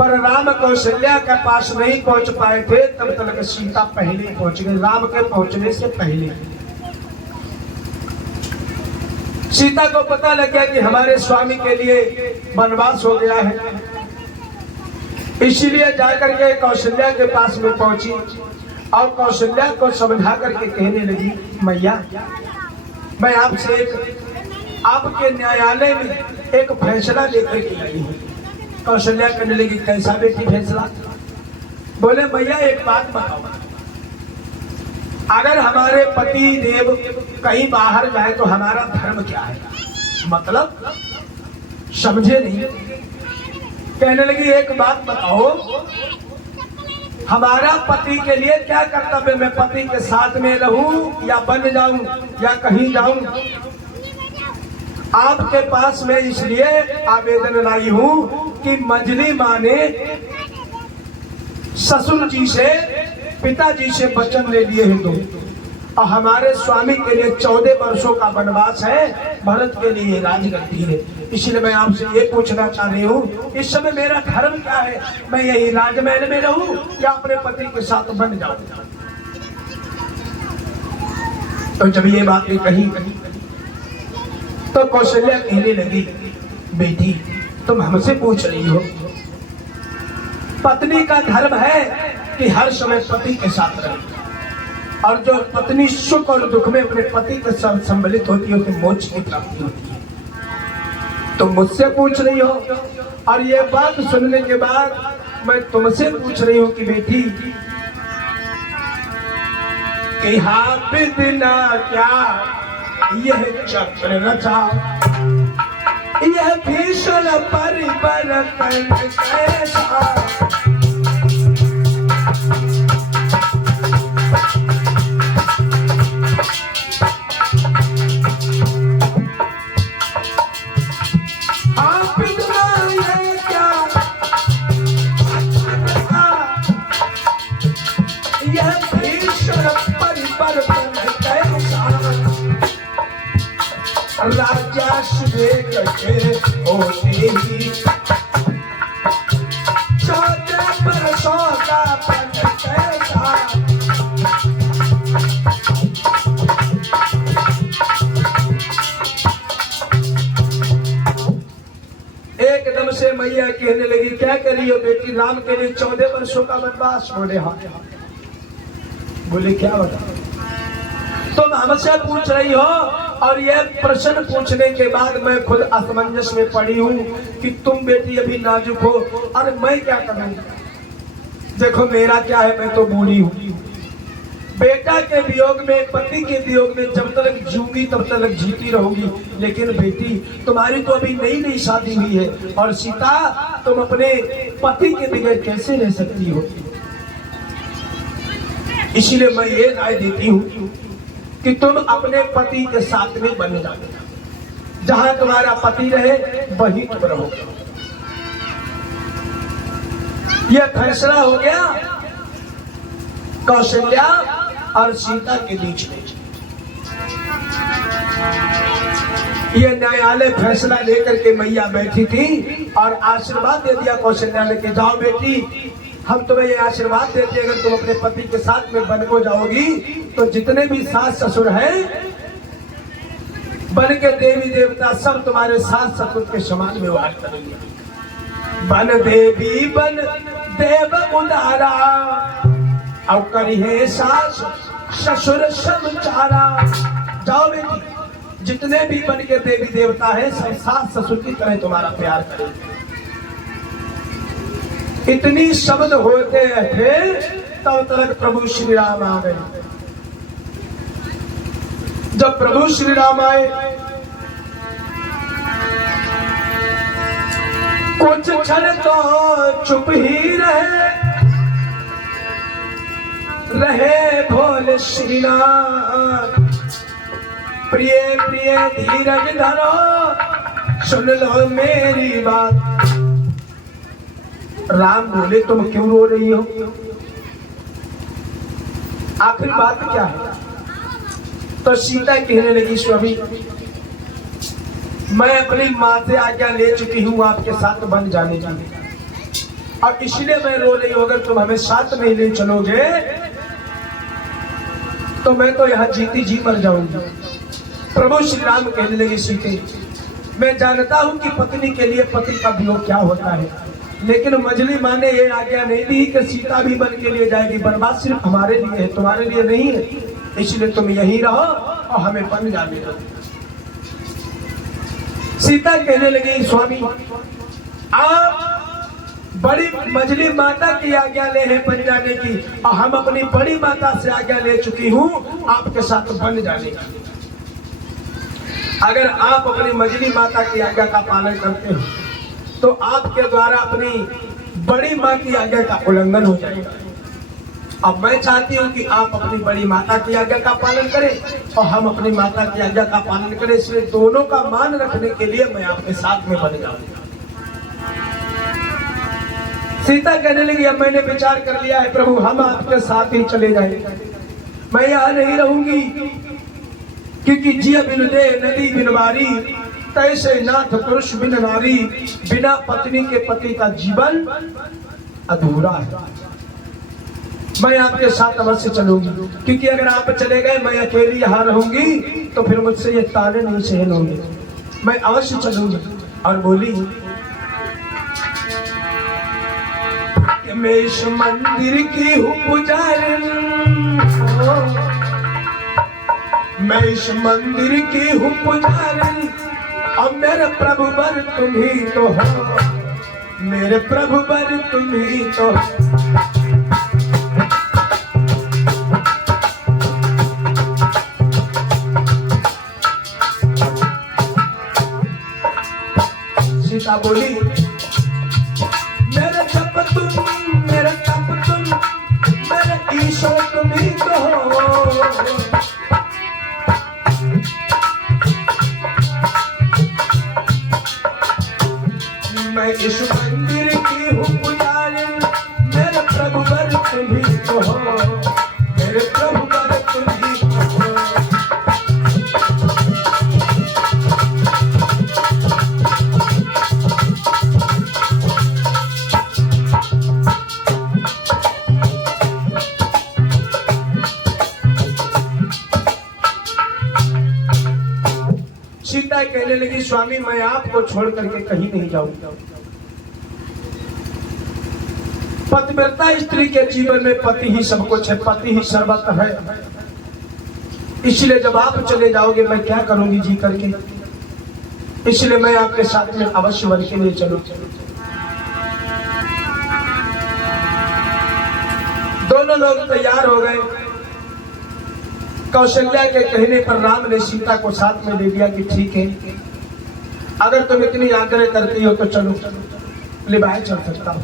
पर राम कौशल्या के पास नहीं पहुंच पाए थे, तब तक सीता पहले पहुंच गई, राम के पहुंचने से पहले। सीता को पता लग गया कि हमारे स्वामी के लिए वनवास हो गया है, इसीलिए जाकर के कौशल्या के पास में पहुंची और कौशल्या को समझा करके कहने लगी, मैया मैं आपसे आपके न्यायालय में एक फैसला लेकर के आई हूँ। कौशल्या कहने लगी, कैसा बेटी फैसला? बोले मैया एक बात बताओ, अगर हमारे पति देव कहीं बाहर जाए तो हमारा धर्म क्या है? मतलब समझे नहीं। कहने लगी एक बात बताओ, हमारा पति के लिए क्या कर्तव्य? मैं पति के साथ में रहूं या बन जाऊं या कहीं जाऊं? आपके पास में इसलिए आवेदन लाई हूं कि मंजली माँ ने ससुर जी से पिताजी से वचन ले लिए हैं, और हमारे स्वामी के लिए 14 वर्षों का वनवास है, भरत के लिए राजगद्दी है। इसलिए मैं आपसे ये पूछना चाह रही हूँ, इस समय मेरा धर्म क्या है? मैं यही राजमहल में रहूं या अपने पति के साथ बन जाऊं? तो जब ये बातें कही तो कौशल्या कहने लगी, बेटी तुम हमसे पूछ रही हो, पत्नी का धर्म है कि हर समय पति के साथ रहे, और जो पत्नी सुख और दुख में अपने पति के साथ सम्मिलित होती है तो मोक्ष की प्राप्ति होती है। तुम मुझसे पूछ रही हो, और ये बात सुनने के बाद मैं तुमसे पूछ रही हूँ कि बेटी कि हाँ बिना क्या यह चक्र रचा, यह भीषण परिवर्तन कैसा? आप बिना यह क्या, यह भीषण परिवर्तन कैसा? राजा सुबह के होते ही 14 वर्षों का पन कैसा? एकदम से मैया कहने लगी, क्या करी हो बेटी? राम के लिए 14 वर्षों का वनवास। बोले हाँ। बोले क्या बता? तुम हमसे पूछ रही हो, और यह प्रश्न पूछने के बाद मैं खुद असमंजस में पड़ी हूँ कि तुम बेटी अभी नाजुक हो, और मैं क्या करूँ? देखो मेरा क्या है, मैं तो बूढ़ी हूँ, बेटा के वियोग में, पति के वियोग में जब तक जीऊंगी तब तक जीती रहूंगी। लेकिन बेटी तुम्हारी तो अभी नई नई शादी हुई है, और सीता तुम अपने पति के बगैर कैसे रह सकती हो? इसीलिए मैं ये राय देती हूँ कि तुम अपने पति के साथ में बन जाओ, जहां तुम्हारा पति रहे वहीं तुम रहो। यह फैसला हो गया कौशल्या और सीता के बीच में। यह न्यायालय फैसला लेकर के मैया बैठी थी और आशीर्वाद दे दिया कौशल्या ने कि जाओ बेटी, हम तुम्हें ये आशीर्वाद देते हैं, अगर तुम अपने पति के साथ में बन को जाओगी तो जितने भी सास ससुर हैं, बन के देवी देवता सब तुम्हारे सास ससुर के समान व्यवहार करेंगे। बन देवी बन देव उदारा, और करिए सास ससुर समचारा। जाओ बेटी, जितने भी बन के देवी देवता है सब सास ससुर की तरह तुम्हारा प्यार करेंगे। इतनी शब्द होते थे तब तक प्रभु श्री राम आ गए। जब प्रभु श्री राम आए, कुछ क्षण तो चुप ही रहे भोले श्री राम। प्रिय प्रिय धीरज धरो, सुन लो मेरी बात। राम बोले, तुम क्यों रो रही हो? आखिर बात क्या है? तो सीता कहने लगी, स्वामी मैं अपनी माँ से आज्ञा ले चुकी हूँ आपके साथ बन जाने की, और इसलिए मैं रो रही हूं, अगर तुम हमें साथ में ले चलोगे तो मैं तो यहाँ जीती जी मर जाऊंगी। प्रभु श्री राम कहने लगे सीते, मैं जानता हूं कि पत्नी के लिए पति का वियोग क्या होता है, लेकिन मजली माँ ने ये आज्ञा नहीं दी कि सीता भी बन के लिए जाएगी। बर्बाद सिर्फ हमारे लिए है, तुम्हारे लिए नहीं है, इसलिए तुम यहीं रहो और हमें बन जाने दो। सीता कहने लगी, स्वामी आप बड़ी मजली माता की आज्ञा ले है बन जाने की, और हम अपनी बड़ी माता से आज्ञा ले चुकी हूं आपके साथ बन जाने की। अगर आप अपनी मजली माता की आज्ञा का पालन करते हो तो आपके द्वारा अपनी बड़ी माँ की आज्ञा का उल्लंघन हो जाएगा। अब मैं चाहती हूँ कि आप अपनी बड़ी माता की आज्ञा का पालन करें और हम अपनी माता की आज्ञा का पालन करें, इसलिए दोनों का मान रखने के लिए मैं आपके साथ में बन जाऊंगा। सीता कहने लगी, अब मैंने विचार कर लिया है प्रभु, हम आपके साथ ही चले जाएंगे, मैं यहाँ नहीं रहूंगी, क्योंकि जिया बिन दे नदी बिन बारी, तैसे नाथ पुरुष बिन नारी, बिना पत्नी के पति का जीवन अधूरा है। मैं आपके साथ अवश्य चलूंगी, क्योंकि अगर आप चले गए मैं अकेली यहाँ रहूंगी तो फिर मुझसे ये ताने नहीं सहन होंगे, मैं अवश्य चलूंगी। और बोली, मैं इस मंदिर की हूँ पुजारी, मैं इस मंदिर की हूँ पुजारी, और मेरे प्रभु बर तुम ही तो हो, मेरे प्रभु बर तुम ही तो हो। सीता बोली, मेरे जप तुम, मेरे तप तुम, मेरे ईश्वर तुम ही तो हो, मैं इस मंदिर की हूँ पुजारी, मेरे प्रभु बर तुम ही तो हो, मेरे प्रभु बर तुम ही तो हो। सीता कहने लगी, स्वामी मैं आपको छोड़ करके कहीं नहीं जाऊंगा। पतिव्रता स्त्री के जीवन में पति ही सब कुछ है, पति ही सर्वत्र है, इसलिए जब आप चले जाओगे मैं क्या करूंगी जी करके, इसलिए मैं आपके साथ में अवश्य वन के लिए चलूं। दोनों लोग तैयार हो गए। कौशल्या के कहने पर राम ने सीता को साथ में ले लिया कि ठीक है, अगर तुम इतनी आग्रह करती हो तो चलो, ले बाहर चल सकता हूं।